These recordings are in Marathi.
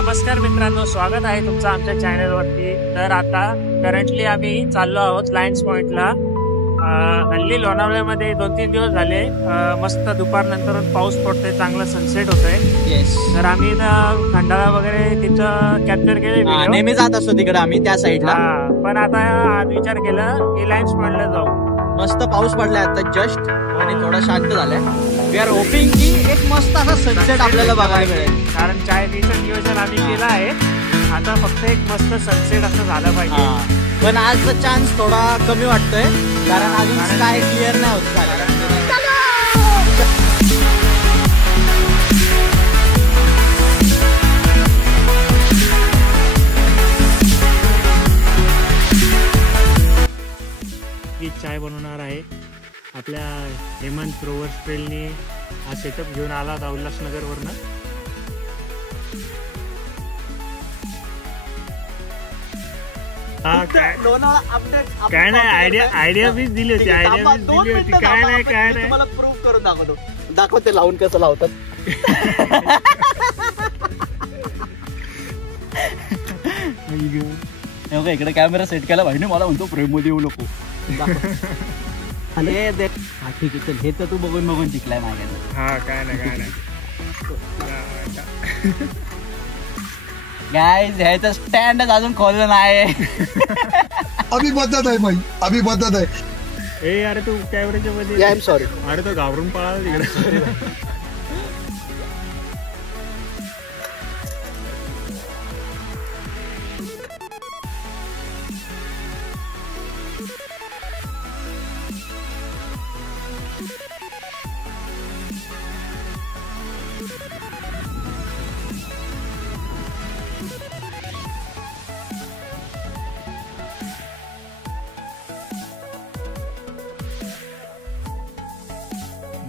नमस्कार मित्रांनो, स्वागत आहे तुमचं आमच्या चॅनलवरती। तर आता करंटली आम्ही चाललो आहोत लायन्स पॉइंटला। हल्ली लोणावळ्यामध्ये 2-3 दिवस झाले मस्त दुपारनंतर पाऊस पडतोय, चांगला सनसेट होतोय। येस, तर आम्ही खंडाळा वगैरे तिथं कॅप्चर केले व्हिडिओ। नेहमी जात असतो तिकडे आम्ही त्या साईडला। पण आता आज विचार केला की लायन्स पॉइंटला जाऊ। मस्त पाऊस पडलाय आता जस्ट आणि थोडा शांत झालाय। वी आर होपिंग की एक मस्त असा सनसेट आपल्याला बघायला मिळेल, कारण चाय बीचं नियोजन आम्ही केलं आहे। आता फक्त एक मस्त सनसेट असं झालं पाहिजे। पण आजचा चान्स थोडा कमी वाटतोय, कारण अजून स्काय क्लिअर नाही होत झालेला। ही चाय बनवणार आहे आपल्या हेमंत रोवर्स ट्रेलनी हा सेटअप घेऊन आला होता उल्हासनगरवरनं। काय नाही, आयडिया बीच दिली होती, काय नाही मला प्रूव्ह करून दाखवते लावून कसं लावतात। इकडे कॅमेरा सेट केला भाईने, मला म्हणतो प्रेम मध्ये येऊ नको। ठीक आहे, हे तर तू बघून शिकलाय माझ्याकडे। हा, काय नाही गाइस, ह्याचं स्टँड अजून खोललं नाही। अभी बदत आहे भाई, अभी बदत आहे। ए अरे तू कॅमेऱ्याच्या मध्ये, आय एम सॉरी। अरे तो घाबरून पळाला तिकडे।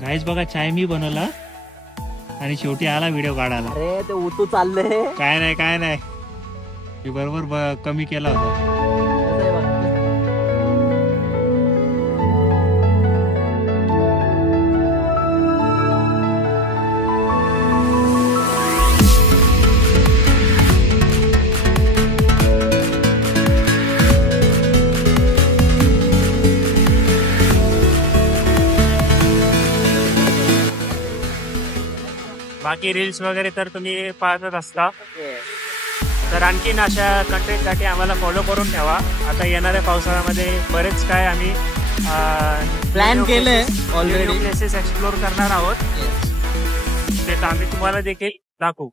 गाईस बघा, चाय मी बनवला आणि शेवटी आला व्हिडिओ काढायला। अरे ते उतू चालले। काय नाही मी बरोबर कमी केला होता। बाकी रील्स वगैरे तर तुम्ही पाहतच असता। तर आणखीन अशा कंटेंटसाठी आम्हाला फॉलो करून ठेवा। आता येणाऱ्या पावसाळ्यामध्ये बरेच काय आम्ही प्लॅन केलंय ऑलरेडी, प्लेसेस एक्सप्लोर करणार आहोत। ते आम्ही तुम्हाला देखील दाखवू।